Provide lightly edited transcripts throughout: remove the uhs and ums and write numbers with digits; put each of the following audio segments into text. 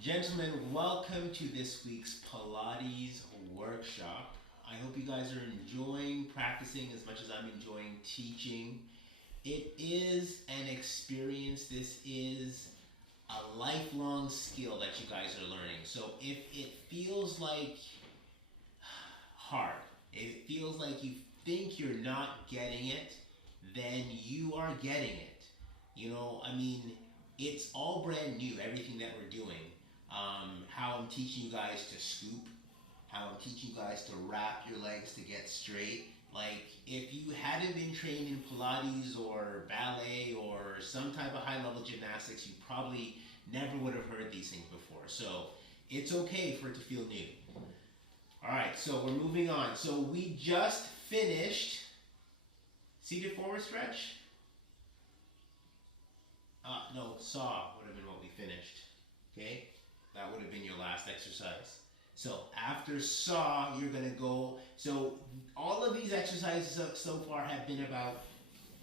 Gentlemen, welcome to this week's Pilates workshop. I hope you guys are enjoying practicing as much as I'm enjoying teaching. It is an experience. This is a lifelong skill that you guys are learning. So if it feels like hard, if it feels like you think you're not getting it, then you are getting it. It's all brand new, everything that we're doing. How I'm teaching you guys to scoop, how I'm teaching you guys to wrap your legs to get straight. Like, if you hadn't been trained in Pilates or ballet or some type of high level gymnastics, you probably never would have heard these things before. So, it's okay for it to feel new. Alright, so we're moving on. So, we just finished seated forward stretch. No, saw would have been what we finished. Okay? That would have been your last exercise. So after saw, you're going to go. So all of these exercises so far have been about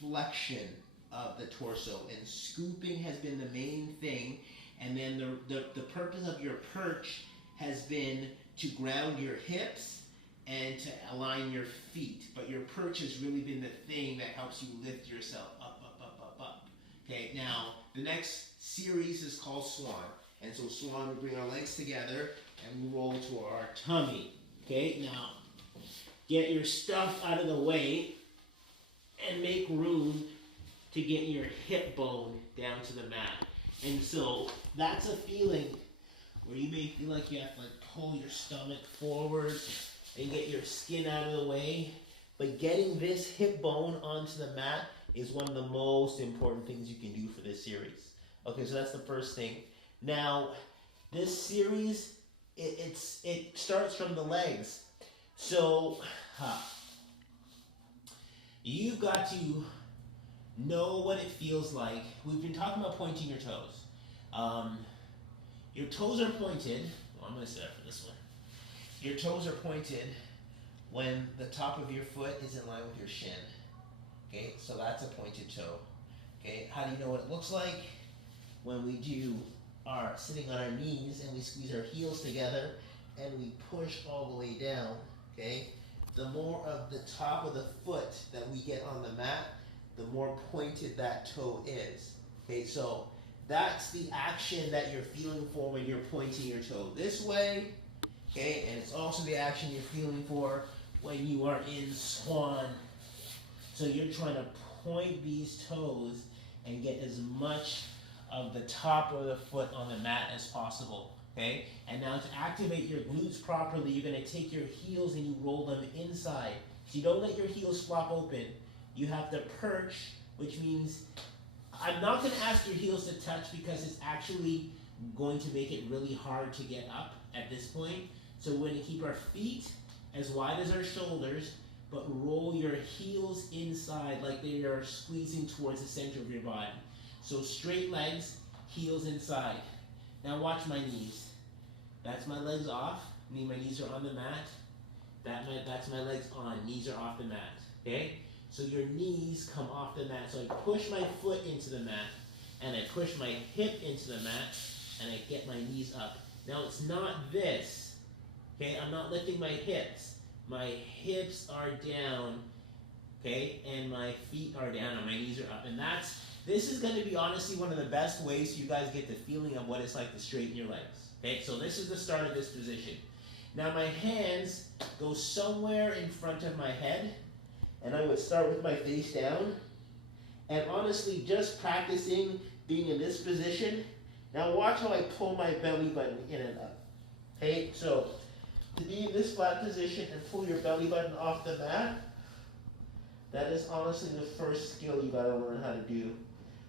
flexion of the torso, and scooping has been the main thing. And then the purpose of your perch has been to ground your hips and to align your feet. But your perch has really been the thing that helps you lift yourself up, up, up, up, up. Okay, now the next series is called Swan. And so Swan, we bring our legs together and we roll to our tummy. Okay, now get your stuff out of the way and make room to get your hip bone down to the mat. And so that's a feeling where you may feel like you have to pull your stomach forward and get your skin out of the way. But getting this hip bone onto the mat is one of the most important things you can do for this series. Okay, so that's the first thing. Now, this series, it starts from the legs. So, you've got to know what it feels like. We've been talking about pointing your toes. Your toes are pointed. Well, I'm going to set up for this one. Your toes are pointed when the top of your foot is in line with your shin. Okay, so that's a pointed toe. Okay, how do you know what it looks like? When we are sitting on our knees and we squeeze our heels together and we push all the way down, okay? The more of the top of the foot that we get on the mat, the more pointed that toe is. Okay, so that's the action that you're feeling for when you're pointing your toe this way, okay? And it's also the action you're feeling for when you are in Swan. So you're trying to point these toes and get as much of the top of the foot on the mat as possible, okay? And now to activate your glutes properly, you're gonna take your heels and you roll them inside. So you don't let your heels flop open. You have to perch, which means I'm not gonna ask your heels to touch because it's actually going to make it really hard to get up at this point. So we're gonna keep our feet as wide as our shoulders, but roll your heels inside like they are squeezing towards the center of your body. So straight legs, heels inside. Now watch my knees. That's my legs off. My knees are on the mat. That's my legs on. Knees are off the mat. Okay? So your knees come off the mat. So I push my foot into the mat, and I push my hip into the mat, and I get my knees up. Now it's not this. Okay? I'm not lifting my hips. My hips are down. Okay? And my feet are down, and my knees are up. And this is going to be honestly one of the best ways you guys get the feeling of what it's like to straighten your legs. Okay, so this is the start of this position. Now my hands go somewhere in front of my head, and I would start with my face down. And honestly, just practicing being in this position. Now watch how I pull my belly button in and up. Okay, so to be in this flat position and pull your belly button off the mat, that is honestly the first skill you gotta learn how to do.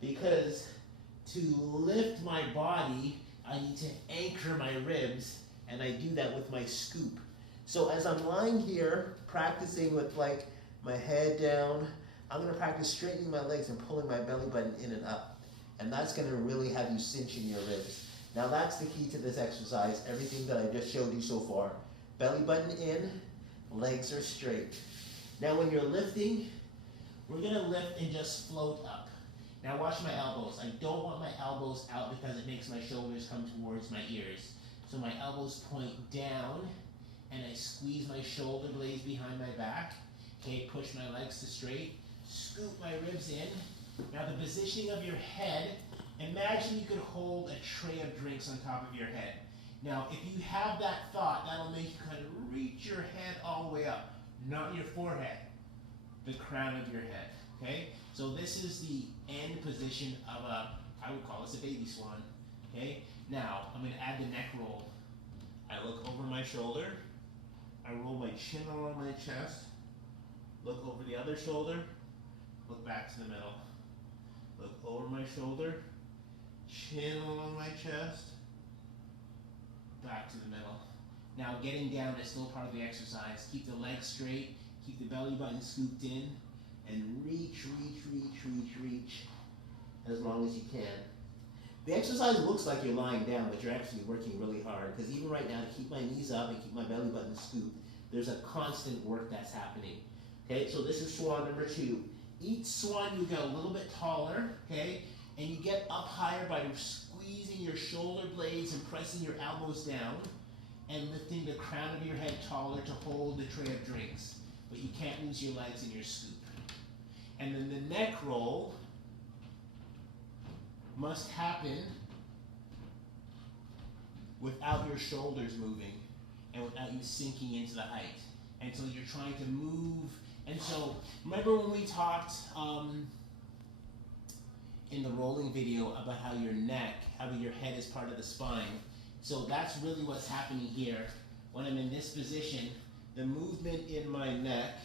Because to lift my body, I need to anchor my ribs, and I do that with my scoop. So as I'm lying here, practicing with my head down, I'm gonna practice straightening my legs and pulling my belly button in and up. And that's gonna really have you cinch in your ribs. Now that's the key to this exercise, everything that I just showed you so far. Belly button in, legs are straight. Now when you're lifting, we're gonna lift and just float up. Now watch my elbows. I don't want my elbows out because it makes my shoulders come towards my ears. So my elbows point down and I squeeze my shoulder blades behind my back. Okay, push my legs to straight, scoop my ribs in. Now the positioning of your head, imagine you could hold a tray of drinks on top of your head. Now if you have that thought, that'll make you kind of reach your head all the way up. Not your forehead, the crown of your head, okay? So this is the end position of a, I would call this a baby swan, okay? Now, I'm gonna add the neck roll. I look over my shoulder, I roll my chin along my chest, look over the other shoulder, look back to the middle. Look over my shoulder, chin along my chest, back to the middle. Now getting down is still part of the exercise. Keep the legs straight, keep the belly button scooped in, and reach, reach, reach, reach, reach, as long as you can. The exercise looks like you're lying down, but you're actually working really hard, because even right now, to keep my knees up and keep my belly button scooped, there's a constant work that's happening. Okay, so this is swan number 2. Each swan you get a little bit taller, okay, and you get up higher by squeezing your shoulder blades and pressing your elbows down, and lifting the crown of your head taller to hold the tray of drinks. But you can't lose your legs in your scoop. And then the neck roll must happen without your shoulders moving and without you sinking into the height. And so you're trying to move. And so remember when we talked in the rolling video about how your neck, how your head is part of the spine. So that's really what's happening here. When I'm in this position, the movement in my neck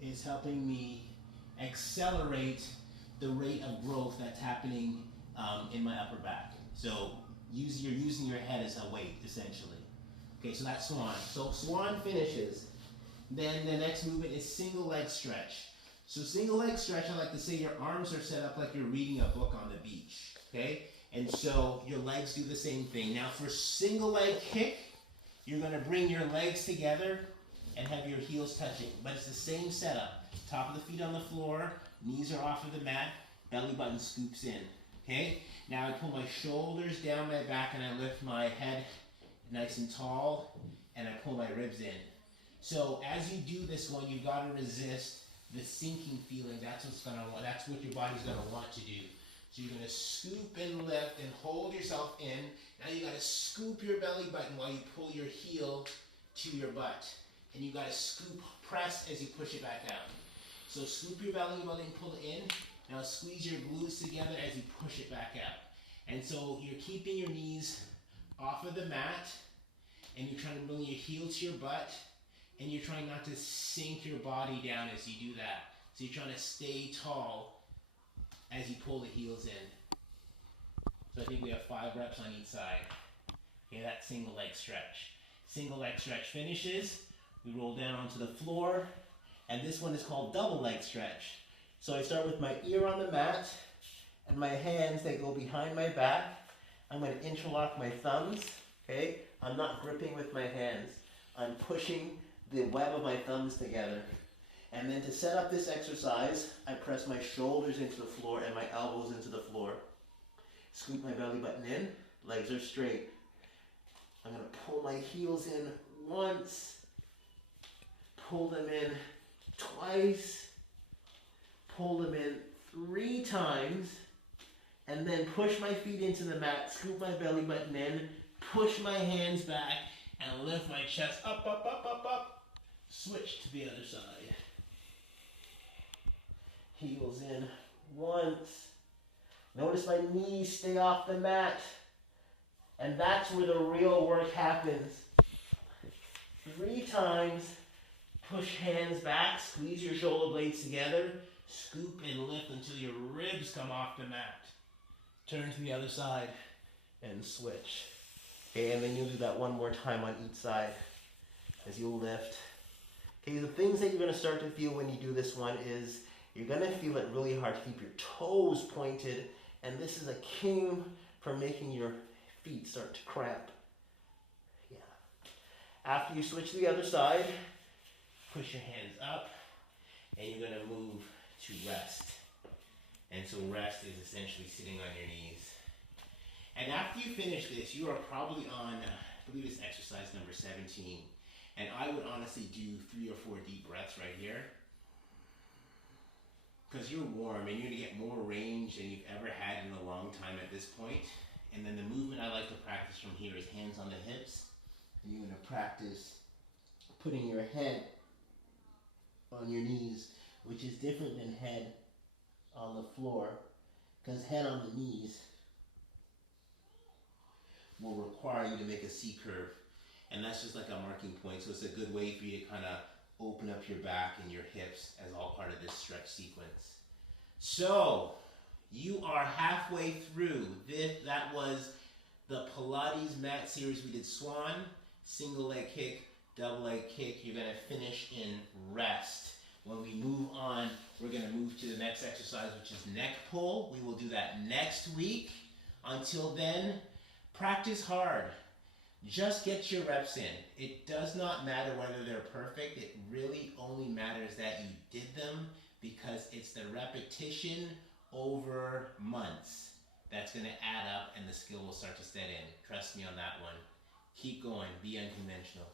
is helping me accelerate the rate of growth that's happening in my upper back. So you're using your head as a weight, essentially. Okay, so that's swan. So swan finishes. Then the next movement is single leg stretch. So single leg stretch, I like to say your arms are set up like you're reading a book on the beach, okay? And so your legs do the same thing. Now for single leg kick, you're gonna bring your legs together and have your heels touching. But it's the same setup. Top of the feet on the floor, knees are off of the mat, belly button scoops in, okay? Now I pull my shoulders down my back and I lift my head nice and tall, and I pull my ribs in. So as you do this one, you've got to resist the sinking feeling. That's what your body's gonna want to do. So you're gonna scoop and lift and hold yourself in. Now you gotta scoop your belly button while you pull your heel to your butt. And you gotta scoop, press as you push it back out. So scoop your belly button, pull it in. Now squeeze your glutes together as you push it back out. And so you're keeping your knees off of the mat, and you're trying to bring your heel to your butt, and you're trying not to sink your body down as you do that. So you're trying to stay tall as you pull the heels in. So I think we have 5 reps on each side. Okay, that's single leg stretch. Single leg stretch finishes. We roll down onto the floor, and this one is called double leg stretch. So I start with my ear on the mat, and my hands, they go behind my back. I'm going to interlock my thumbs, okay? I'm not gripping with my hands. I'm pushing the web of my thumbs together. And then to set up this exercise, I press my shoulders into the floor and my elbows into the floor. Scoop my belly button in, legs are straight. I'm going to pull my heels in once, pull them in twice, pull them in 3 times, and then push my feet into the mat, scoop my belly button in, push my hands back, and lift my chest up, up, up, up, up. Switch to the other side. Heels in once. Notice my knees stay off the mat. And that's where the real work happens. 3 times. Push hands back, squeeze your shoulder blades together, scoop and lift until your ribs come off the mat. Turn to the other side and switch. Okay, and then you'll do that one more time on each side as you lift. Okay, the things that you're going to start to feel when you do this one is you're going to feel it really hard to keep your toes pointed, and this is a king for making your feet start to cramp. Yeah. After you switch to the other side, push your hands up, and you're going to move to rest. And so rest is essentially sitting on your knees. And after you finish this, you are probably on, I believe it's exercise number 17. And I would honestly do 3 or 4 deep breaths right here. Because you're warm and you're going to get more range than you've ever had in a long time at this point. And then the movement I like to practice from here is hands on the hips. And you're going to practice putting your head on your knees, which is different than head on the floor. Because head on the knees will require you to make a C curve. And that's just like a marking point. So it's a good way for you to kind of open up your back and your hips as all part of this stretch sequence. So you are halfway through this. That was the Pilates mat series. We did swan, single leg kick, double leg kick. You're going to finish in rest. When we move on, we're going to move to the next exercise, which is neck pull. We will do that next week. Until then, practice hard. Just get your reps in. It does not matter whether they're perfect. It really only matters that you did them, because it's the repetition over months that's going to add up and the skill will start to set in. Trust me on that one. Keep going. Be unconventional.